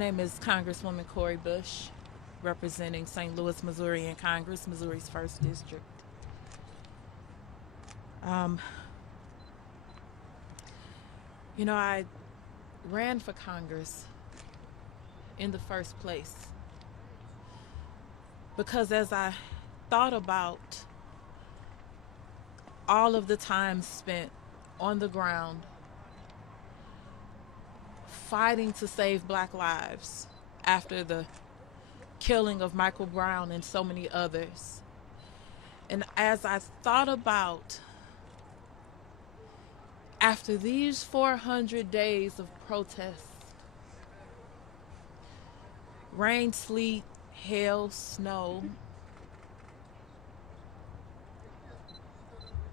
name is Congresswoman Cori Bush, representing St. Louis, Missouri in Congress, Missouri's 1st District. I ran for Congress in the first place because as I thought about all of the time spent on the ground fighting to save Black lives after the killing of Michael Brown and so many others, and as I thought about after these 400 days of protest, rain, sleet, hail, snow,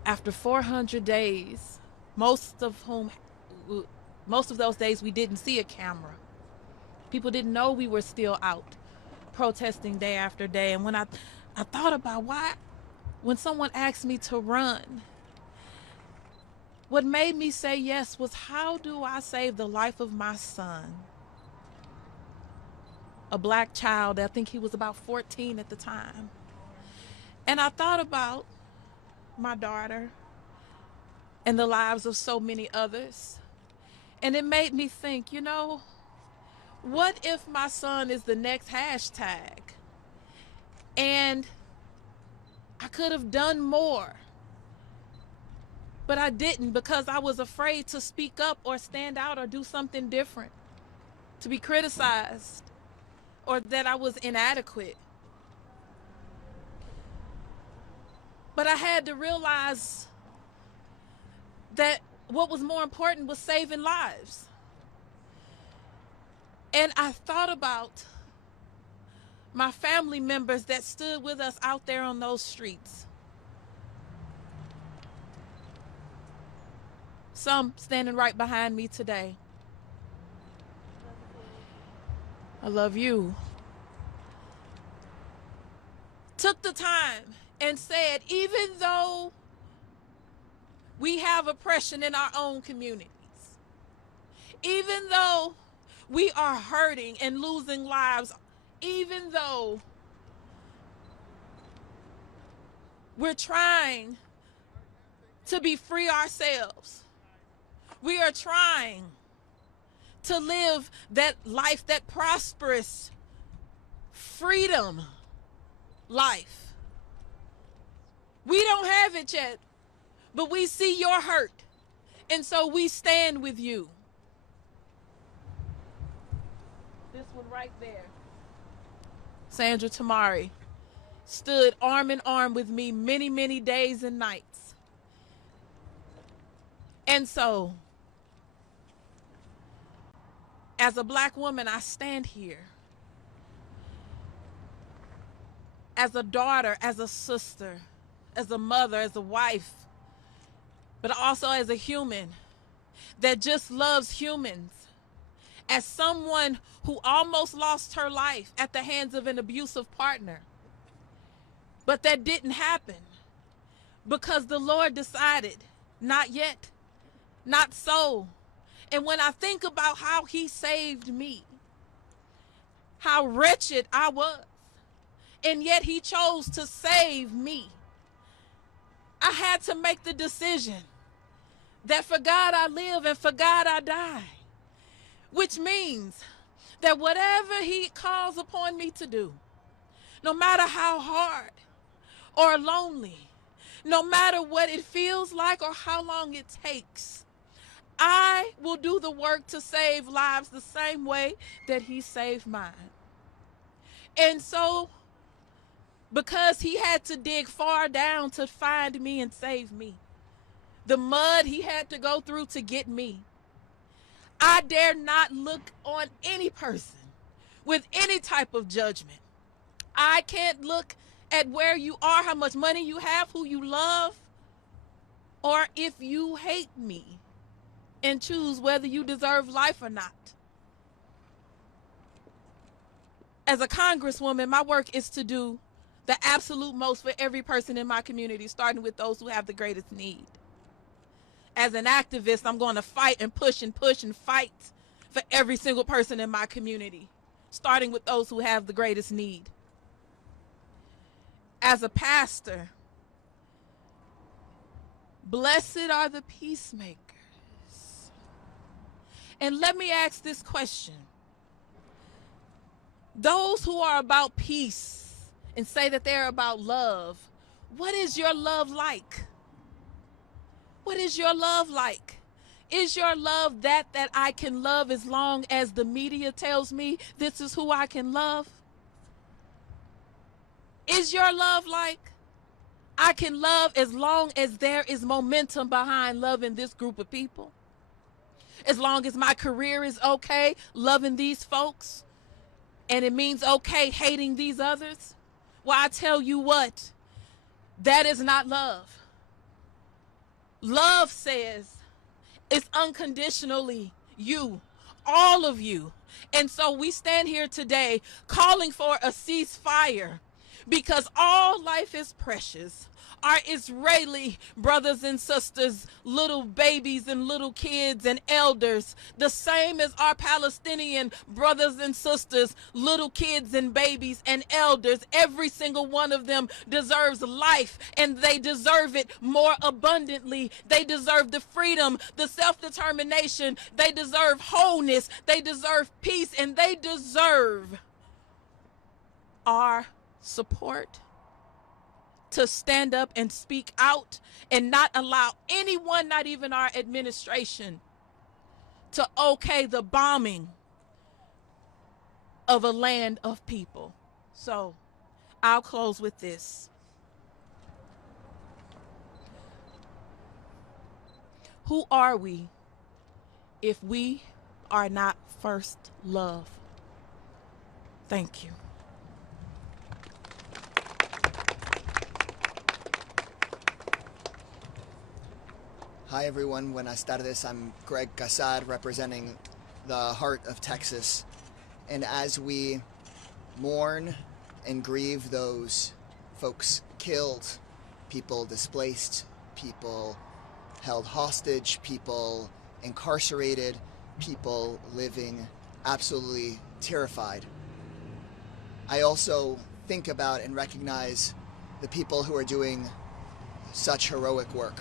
after 400 days, most of those days we didn't see a camera. People didn't know we were still out protesting day after day. And when I thought about why, when someone asked me to run, what made me say yes was, how do I save the life of my son? A Black child, I think he was about 14 at the time. And I thought about my daughter and the lives of so many others. And it made me think, what if my son is the next hashtag? And I could have done more, but I didn't because I was afraid to speak up or stand out or do something different, to be criticized or that I was inadequate. But I had to realize that what was more important was saving lives. And I thought about my family members that stood with us out there on those streets. Some standing right behind me today. I love you. Took the time and said, even though we have oppression in our own communities, even though we are hurting and losing lives, even though we're trying to be free ourselves, we are trying to live that life, that prosperous freedom life. We don't have it yet, but we see your hurt, and so we stand with you. This one right there, Sandra Tamari, stood arm in arm with me many, many days and nights. And so, as a Black woman, I stand here. As a daughter, as a sister, as a mother, as a wife, but also as a human that just loves humans. As someone who almost lost her life at the hands of an abusive partner. But that didn't happen because the Lord decided, not yet, not so. And when I think about how he saved me, how wretched I was, and yet he chose to save me, I had to make the decision that for God I live and for God I die. Which means that whatever he calls upon me to do, no matter how hard or lonely, no matter what it feels like or how long it takes, I will do the work to save lives the same way that he saved mine. And so, because he had to dig far down to find me and save me, the mud he had to go through to get me, I dare not look on any person with any type of judgment. I can't look at where you are, how much money you have, who you love, or if you hate me, and choose whether you deserve life or not. As a congresswoman, my work is to do the absolute most for every person in my community, starting with those who have the greatest need. As an activist, I'm going to fight and push and fight for every single person in my community. starting with those who have the greatest need. As a pastor, blessed are the peacemakers. And let me ask this question. Those who are about peace and say that they're about love, what is your love like? What is your love like? Is your love that I can love as long as the media tells me this is who I can love? Is your love like I can love as long as there is momentum behind loving this group of people? As long as my career is okay loving these folks, and it means okay hating these others? Well, I tell you what, that is not love. Love says it's unconditionally you, all of you. And so we stand here today calling for a ceasefire, because all life is precious. Our Israeli brothers and sisters, little babies and little kids and elders, the same as our Palestinian brothers and sisters, little kids and babies and elders, every single one of them deserves life, and they deserve it more abundantly. They deserve the freedom, the self-determination. They deserve wholeness. They deserve peace, and they deserve our support to stand up and speak out and not allow anyone, not even our administration, to okay the bombing of a land of people. So I'll close with this. Who are we if we are not first love? Thank you. Hi everyone, buenas tardes. I'm Greg Casar, representing the heart of Texas. And as we mourn and grieve those folks killed, people displaced, people held hostage, people incarcerated, people living absolutely terrified, I also think about and recognize the people who are doing such heroic work.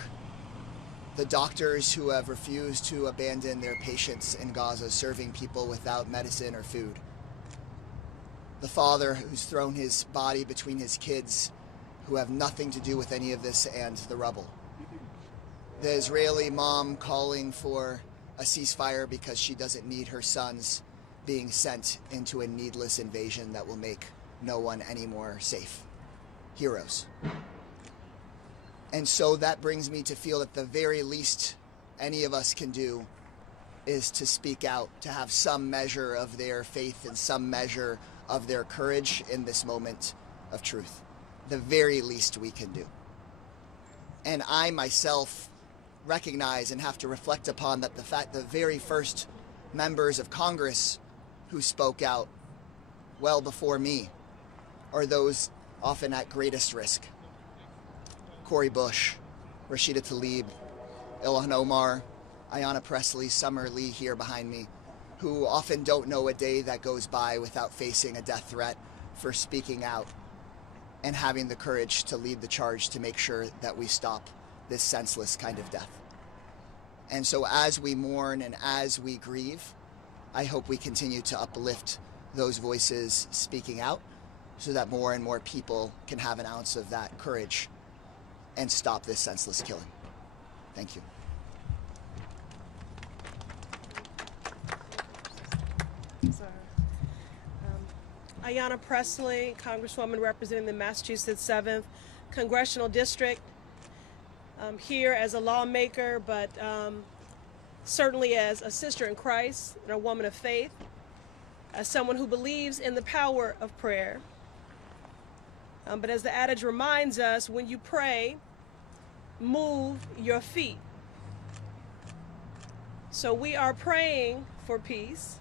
The doctors who have refused to abandon their patients in Gaza, serving people without medicine or food. The father who's thrown his body between his kids, who have nothing to do with any of this, and the rubble. The Israeli mom calling for a ceasefire because she doesn't need her sons being sent into a needless invasion that will make no one any more safe. Heroes. And so that brings me to feel that the very least any of us can do is to speak out, to have some measure of their faith and some measure of their courage in this moment of truth. The very least we can do. And I myself recognize and have to reflect upon that the very first members of Congress who spoke out well before me are those often at greatest risk. Cori Bush, Rashida Tlaib, Ilhan Omar, Ayanna Pressley, Summer Lee here behind me, who often don't know a day that goes by without facing a death threat for speaking out and having the courage to lead the charge to make sure that we stop this senseless kind of death. And so as we mourn and as we grieve, I hope we continue to uplift those voices speaking out so that more and more people can have an ounce of that courage and stop this senseless killing. Thank you. Ayanna Pressley, Congresswoman representing the Massachusetts 7th Congressional District. I'm here as a lawmaker, but certainly as a sister in Christ and a woman of faith, as someone who believes in the power of prayer. But as the adage reminds us, when you pray, move your feet. So we are praying for peace.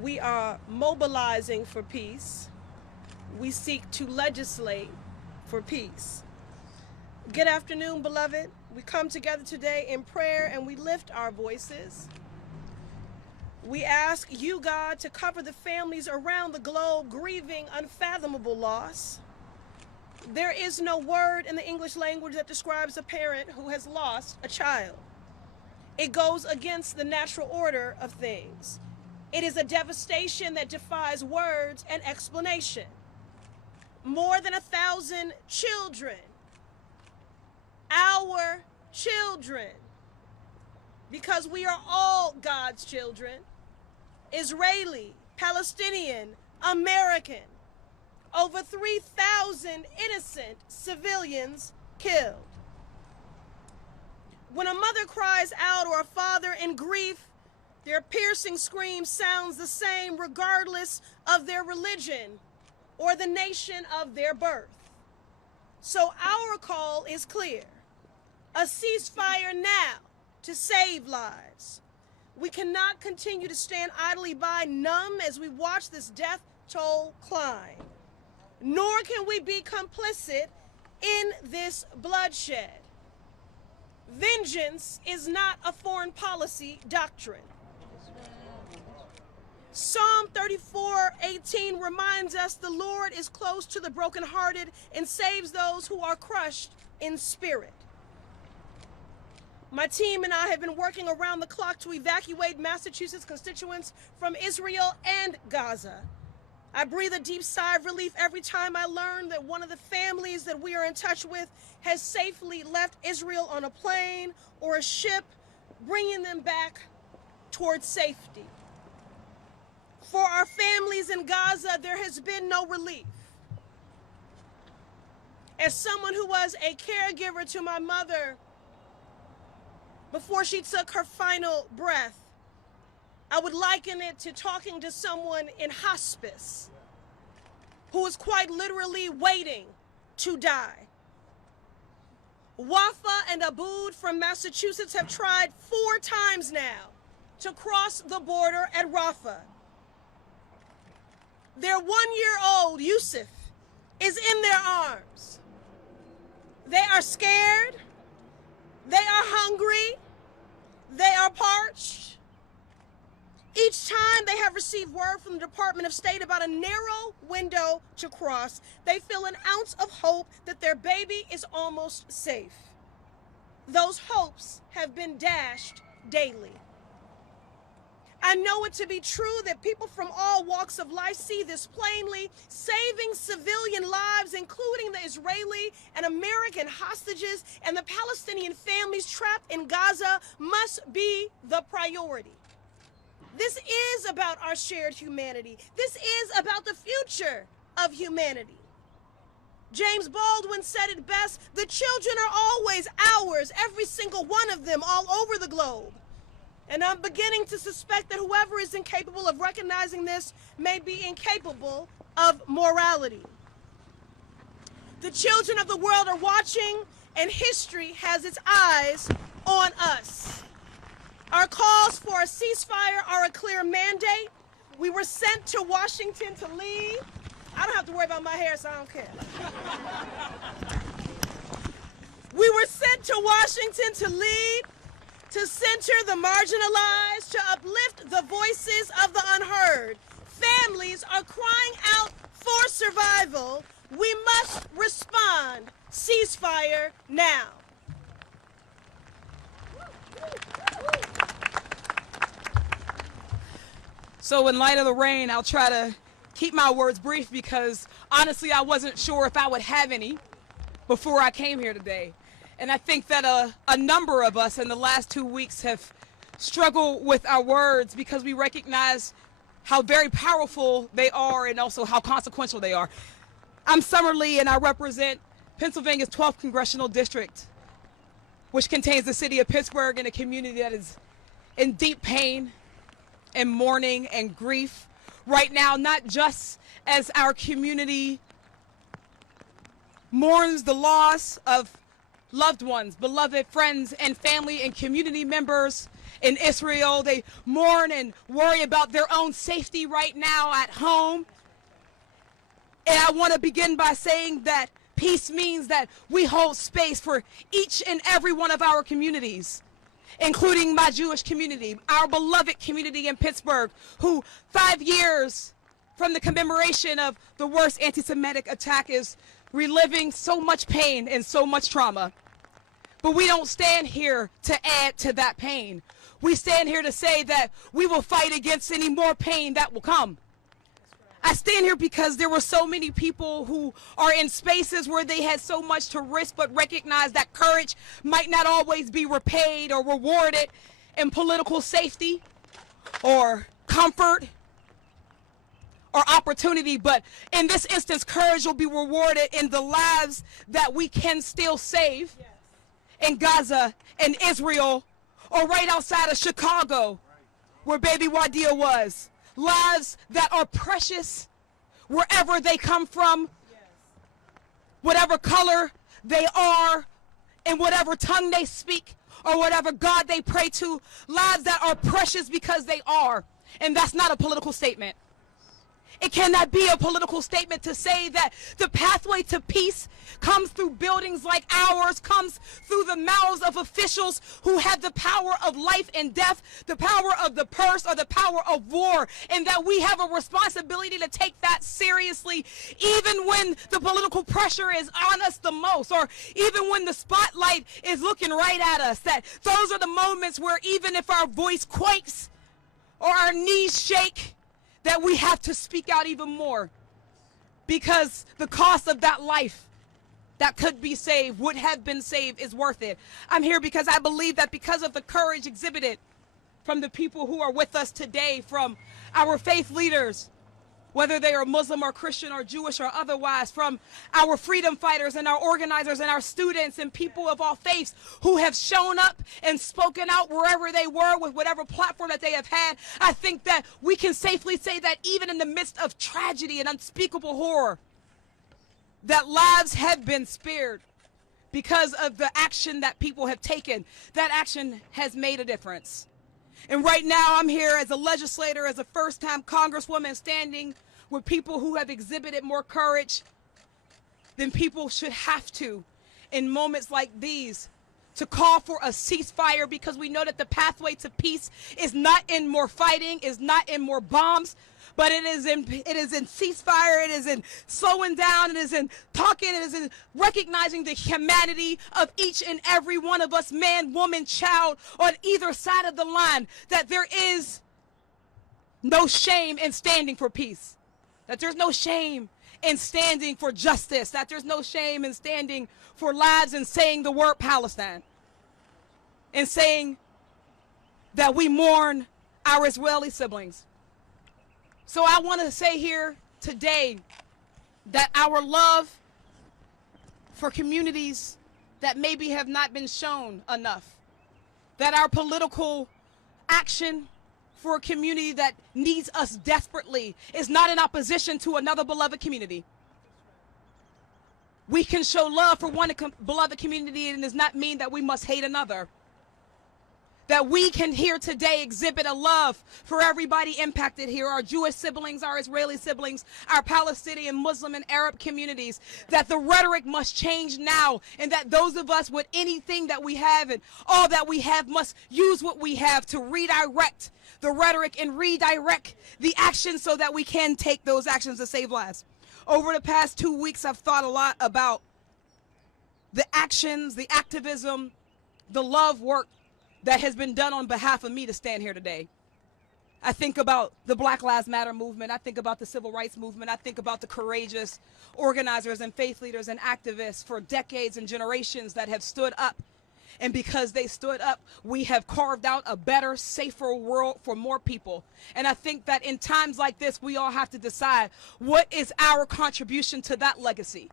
We are mobilizing for peace. We seek to legislate for peace. Good afternoon, beloved. We come together today in prayer and we lift our voices. We ask you, God, to cover the families around the globe grieving unfathomable loss. There is no word in the English language that describes a parent who has lost a child. It goes against the natural order of things. It is a devastation that defies words and explanation. More than 1,000 children, our children, because we are all God's children, Israeli, Palestinian, American, over 3,000 innocent civilians killed. When a mother cries out or a father in grief, their piercing scream sounds the same regardless of their religion or the nation of their birth. So our call is clear: a ceasefire now to save lives. We cannot continue to stand idly by, numb, as we watch this death toll climb. Nor can we be complicit in this bloodshed. Vengeance is not a foreign policy doctrine. Psalm 34:18 reminds us the Lord is close to the brokenhearted and saves those who are crushed in spirit. My team and I have been working around the clock to evacuate Massachusetts constituents from Israel and Gaza. I breathe a deep sigh of relief every time I learn that one of the families that we are in touch with has safely left Israel on a plane or a ship, bringing them back towards safety. For our families in Gaza, there has been no relief. As someone who was a caregiver to my mother before she took her final breath, I would liken it to talking to someone in hospice who is quite literally waiting to die. Wafa and Abood from Massachusetts have tried 4 times now to cross the border at Rafah. Their 1-year-old Yusuf is in their arms. They are scared. They are hungry. They are parched. Each time they have received word from the Department of State about a narrow window to cross, they feel an ounce of hope that their baby is almost safe. Those hopes have been dashed daily. I know it to be true that people from all walks of life see this plainly. Saving civilian lives, including the Israeli and American hostages and the Palestinian families trapped in Gaza, must be the priority. This is about our shared humanity. This is about the future of humanity. James Baldwin said it best: the children are always ours, every single one of them, all over the globe. And I'm beginning to suspect that whoever is incapable of recognizing this may be incapable of morality. The children of the world are watching, and history has its eyes on us. Our calls for a ceasefire are a clear mandate. We were sent to Washington to lead. I don't have to worry about my hair, so I don't care. We were sent to Washington to lead, to center the marginalized, to uplift the voices of the unheard. Families are crying out for survival. We must respond. Ceasefire now. So in light of the rain, I'll try to keep my words brief because honestly, I wasn't sure if I would have any before I came here today. And I think that a number of us in the last 2 weeks have struggled with our words because we recognize how very powerful they are and also how consequential they are. I'm Summer Lee, and I represent Pennsylvania's 12th Congressional District, which contains the city of Pittsburgh and a community that is in deep pain and mourning and grief right now, not just as our community mourns the loss of loved ones, beloved friends and family and community members in Israel. They mourn and worry about their own safety right now at home. And I want to begin by saying that peace means that we hold space for each and every one of our communities. including my Jewish community, our beloved community in Pittsburgh, who 5 years from the commemoration of the worst anti-Semitic attack is reliving so much pain and so much trauma. But we don't stand here to add to that pain. We stand here to say that we will fight against any more pain that will come. I stand here because there were so many people who are in spaces where they had so much to risk, but recognize that courage might not always be repaid or rewarded in political safety or comfort or opportunity. But in this instance, courage will be rewarded in the lives that we can still save in Gaza and Israel, or right outside of Chicago, where baby Wadia was. Lives that are precious wherever they come from, whatever color they are, and whatever tongue they speak, or whatever God they pray to. Lives that are precious because they are. And that's not a political statement. It cannot be a political statement to say that the pathway to peace comes through buildings like ours, comes through the mouths of officials who have the power of life and death, the power of the purse, or the power of war, and that we have a responsibility to take that seriously, even when the political pressure is on us the most, or even when the spotlight is looking right at us. That those are the moments where even if our voice quakes or our knees shake, that we have to speak out even more, because the cost of that life that could be saved, would have been saved, is worth it. I'm here because I believe that because of the courage exhibited from the people who are with us today, from our faith leaders, whether they are Muslim or Christian or Jewish or otherwise, from our freedom fighters and our organizers and our students and people of all faiths who have shown up and spoken out wherever they were with whatever platform that they have had, I think that we can safely say that even in the midst of tragedy and unspeakable horror, that lives have been spared because of the action that people have taken. That action has made a difference. And right now I'm here as a legislator, as a first-time congresswoman, standing with people who have exhibited more courage than people should have to in moments like these, to call for a ceasefire, because we know that the pathway to peace is not in more fighting, is not in more bombs, but it is in ceasefire, it is in slowing down, it is in talking, it is in recognizing the humanity of each and every one of us, man, woman, child, on either side of the line, that there is no shame in standing for peace, that there's no shame in standing for justice, that there's no shame in standing for lives and saying the word Palestine, and saying that we mourn our Israeli siblings. So I want to say here today that our love for communities that maybe have not been shown enough, that our political action for a community that needs us desperately is not in opposition to another beloved community. We can show love for one beloved community, and does not mean that we must hate another. That we can here today exhibit a love for everybody impacted here, our Jewish siblings, our Israeli siblings, our Palestinian, Muslim, and Arab communities. That the rhetoric must change now, and that those of us with anything that we have and all that we have must use what we have to redirect the rhetoric and redirect the action so that we can take those actions to save lives. Over the past 2 weeks, I've thought a lot about the actions, the activism, the love work that has been done on behalf of me to stand here today. I think about the Black Lives Matter movement. I think about the civil rights movement. I think about the courageous organizers and faith leaders and activists for decades and generations that have stood up. And because they stood up, we have carved out a better, safer world for more people. And I think that in times like this, we all have to decide, what is our contribution to that legacy?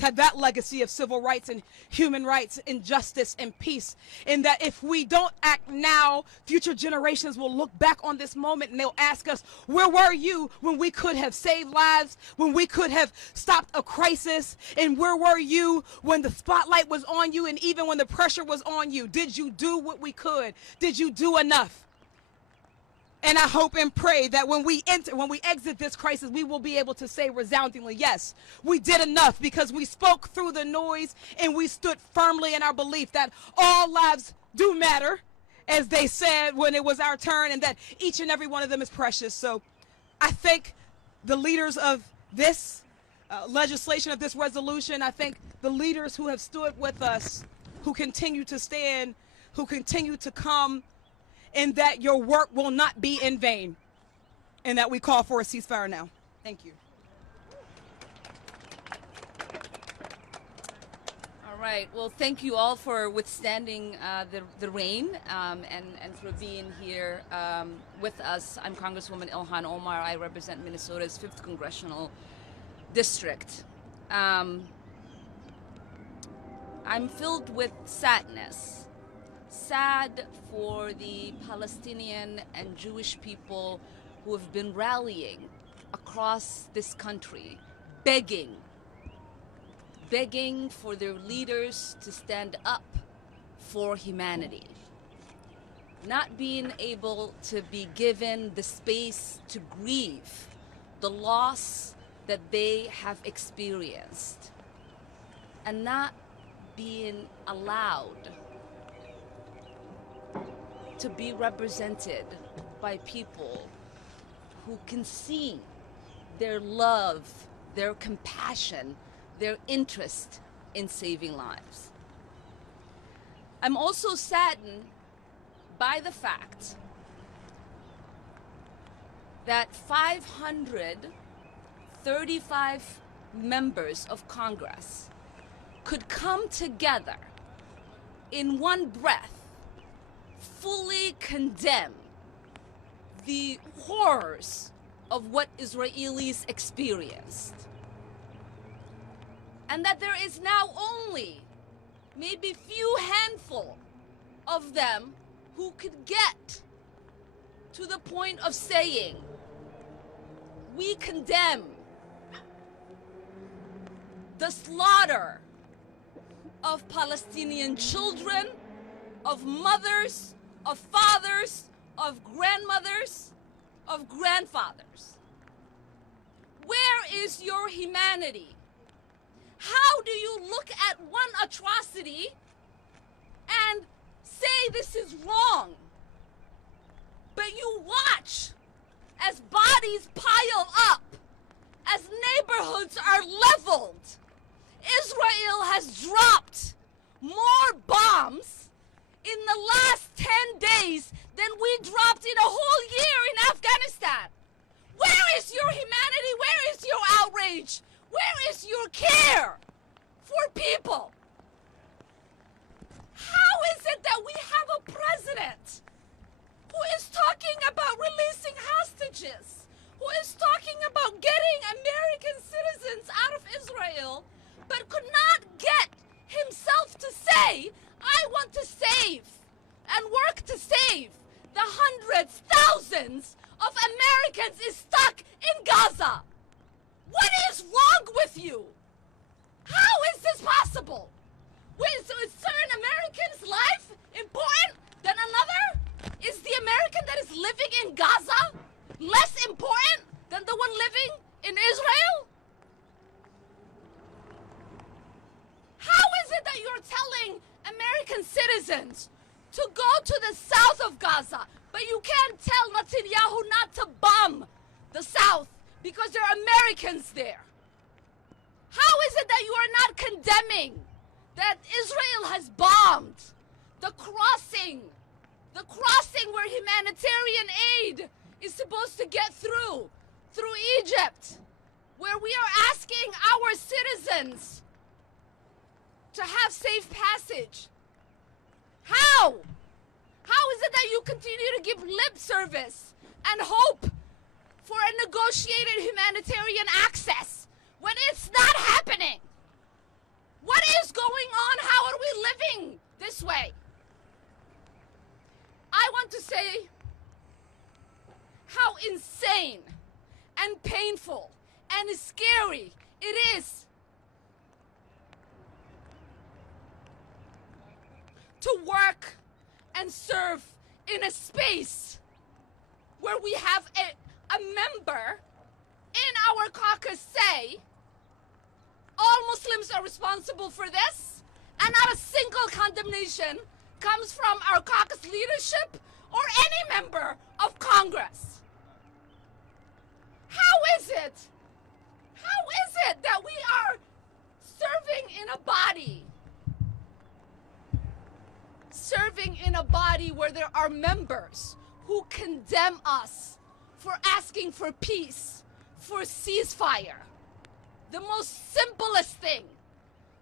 To that legacy of civil rights and human rights and justice and peace. And that if we don't act now, future generations will look back on this moment and they'll ask us, where were you when we could have saved lives, when we could have stopped a crisis? And where were you when the spotlight was on you, and even when the pressure was on you? Did you do what we could? Did you do enough? And I hope and pray that when we exit this crisis, we will be able to say resoundingly, yes, we did enough, because we spoke through the noise and we stood firmly in our belief that all lives do matter, as they said when it was our turn, and that each and every one of them is precious. So I thank the leaders of this legislation, of this resolution. I thank the leaders who have stood with us, who continue to stand, who continue to come, and that your work will not be in vain, and that we call for a ceasefire now. Thank you. All right. Well, thank you all for withstanding the rain and for being here with us. I'm Congresswoman Ilhan Omar. I represent Minnesota's 5th Congressional District. I'm filled with sadness. Sad for the Palestinian and Jewish people who have been rallying across this country, begging for their leaders to stand up for humanity, not being able to be given the space to grieve the loss that they have experienced, and not being allowed to be represented by people who can see their love, their compassion, their interest in saving lives. I'm also saddened by the fact that 535 members of Congress could come together in one breath, fully condemn the horrors of what Israelis experienced. And that there is now only maybe few handful of them who could get to the point of saying, we condemn the slaughter of Palestinian children, of mothers, of fathers, of grandmothers, of grandfathers. Where is your humanity? How do you look at one atrocity and say this is wrong, but you watch as bodies pile up, as neighborhoods are leveled? Israel has dropped more bombs in the last 10 days than we dropped in a whole year in Afghanistan. Where is your humanity? Where is your outrage? Where is your care for people? How is it that we have a president who is talking about releasing hostages, who is talking about getting American citizens out of Israel, but could not get himself to say, I want to save and work to save the hundreds, thousands of Americans is stuck in Gaza? What is wrong with you? How is this possible? Wait, so is certain American's life important than another? Is the American that is living in Gaza less important than the one living in Israel? How is it that you're telling American citizens to go to the south of Gaza, but you can't tell Netanyahu not to bomb the south because there are Americans there? How is it that you are not condemning that Israel has bombed the crossing where humanitarian aid is supposed to get through Egypt, where we are asking our citizens to have safe passage? How? How is it that you continue to give lip service and hope for a negotiated humanitarian access when it's not happening? What is going on? How are we living this way? I want to say how insane and painful and scary it is to work and serve in a space where we have a member in our caucus say all Muslims are responsible for this, and not a single condemnation comes from our caucus leadership or any member of Congress. How is it that we are serving in a body where there are members who condemn us for asking for peace, for ceasefire? The most simplest thing.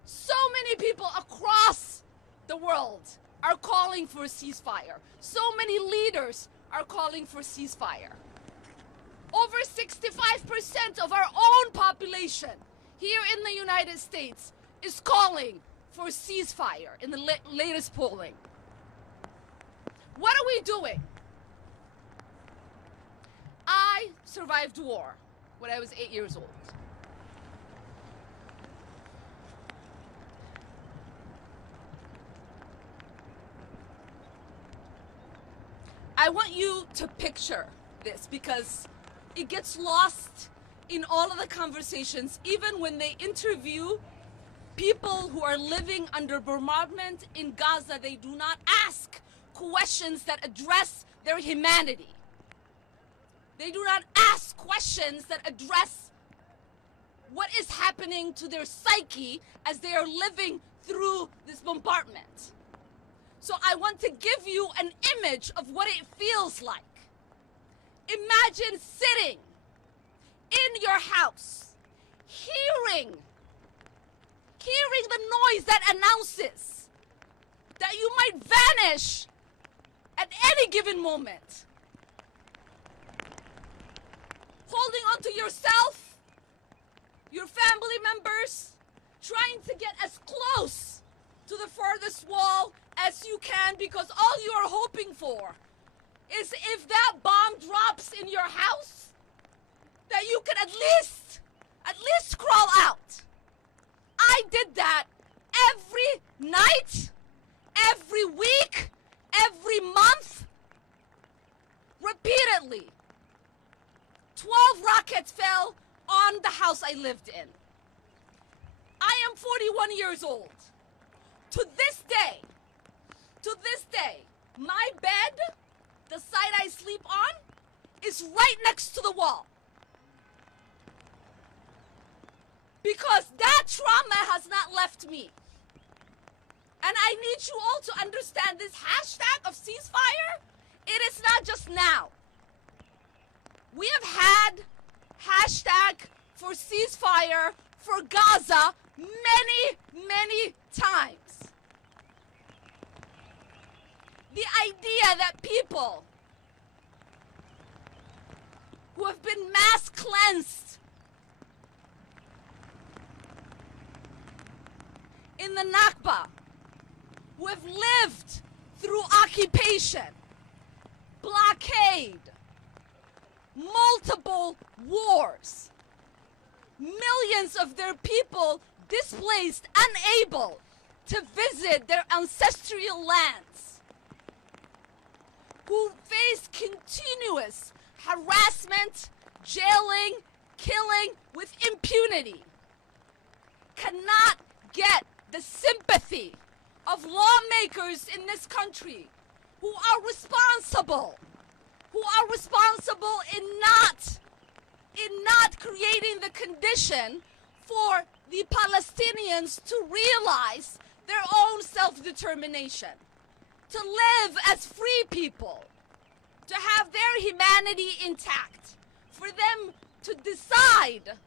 So many people across the world are calling for a ceasefire. So many leaders are calling for ceasefire. Over 65% of our own population here in the United States is calling for ceasefire in the latest polling. What are we doing? I survived war when I was 8 years old. I want you to picture this because it gets lost in all of the conversations, even when they interview people who are living under bombardment in Gaza. They do not ask questions that address their humanity. They do not ask questions that address what is happening to their psyche as they are living through this bombardment. So I want to give you an image of what it feels like. Imagine sitting in your house, hearing the noise that announces that you might vanish at any given moment. Holding on to yourself, your family members, trying to get as close to the farthest wall as you can, because all you are hoping for is if that bomb drops in your house, that you can at least crawl out. I did that every night, every week, every month, repeatedly. 12 rockets fell on the house I lived in. I am 41 years old. To this day, my bed, the side I sleep on, is right next to the wall. Because that trauma has not left me. And I need you all to understand this hashtag of ceasefire, it is not just now. We have had hashtag for ceasefire for Gaza many times. The idea that people who have been mass cleansed in the Nakba, who have lived through occupation, blockade, multiple wars, millions of their people displaced, unable to visit their ancestral lands, who face continuous harassment, jailing, killing with impunity, cannot get the sympathy of lawmakers in this country who are responsible in not creating the condition for the Palestinians to realize their own self-determination, to live as free people, to have their humanity intact, for them to decide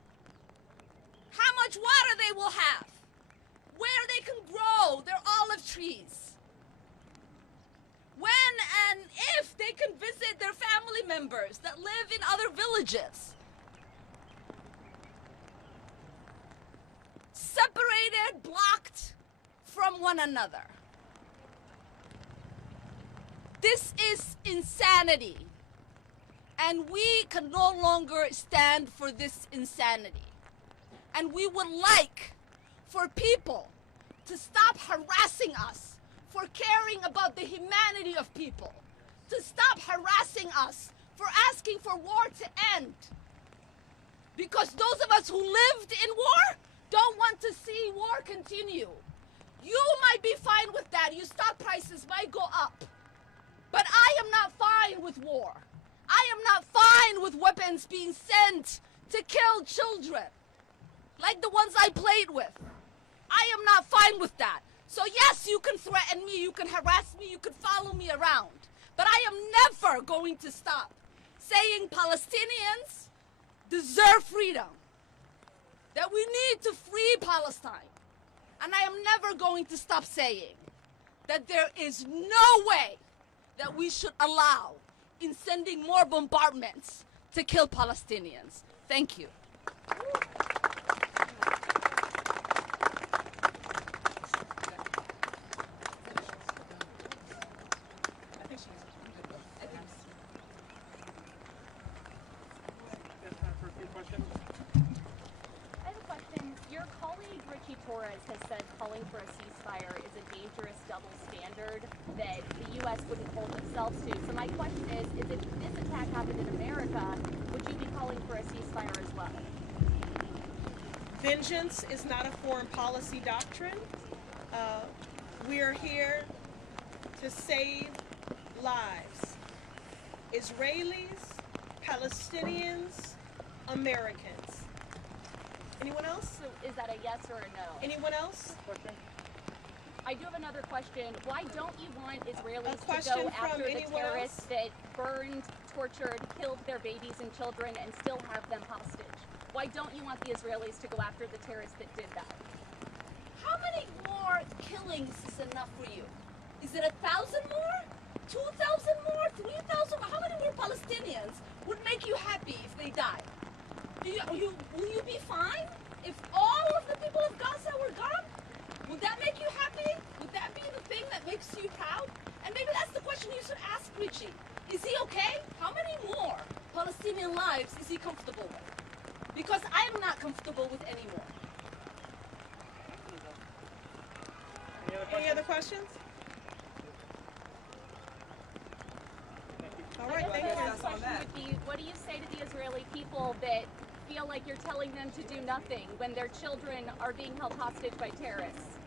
how much water they will have, where they can grow their olive trees, when and if they can visit their family members that live in other villages. Separated, blocked from one another. This is insanity, and we can no longer stand for this insanity. And we would like for people to stop harassing us for caring about the humanity of people, to stop harassing us for asking for war to end. Because those of us who lived in war don't want to see war continue. You might be fine with that. You stop prices. My weapons being sent to kill children, like the ones I played with. I am not fine with that. So yes, you can threaten me, you can harass me, you can follow me around, but I am never going to stop saying Palestinians deserve freedom, that we need to free Palestine. And I am never going to stop saying that there is no way that we should allow in sending more bombardments to kill Palestinians. Thank you. I have a question. Your colleague Richie Torres has said calling for a ceasefire is a dangerous double standard that the U.S. wouldn't hold itself to. So my question is if this attack happened in America, would you be calling for a ceasefire as well? Vengeance is not a foreign policy doctrine. We are here to save lives. Israelis, Palestinians, Americans. Anyone else? So is that a yes or a no? Anyone else? I do have another question. Why don't you want Israelis to question go from after the anyone terrorists else? that burned, tortured, killed their babies and children and still have them hostage? Why don't you want the Israelis to go after the terrorists that did that? How many more killings is enough for you? Is it 1,000 more? 2,000 more? 3,000 more? How many more Palestinians would make you happy if they died? Will you be fine if all of the people of Gaza were gone? Would that make you happy? Would that be the thing that makes you proud? And maybe that's the question you should ask Richie. Is he okay? How many more Palestinian lives is he comfortable with? Because I'm not comfortable with any more. Any other questions? All right, thank guess you. that's on that. Would be, what do you say to the Israeli people that feel like you're telling them to do nothing when their children are being held hostage by terrorists?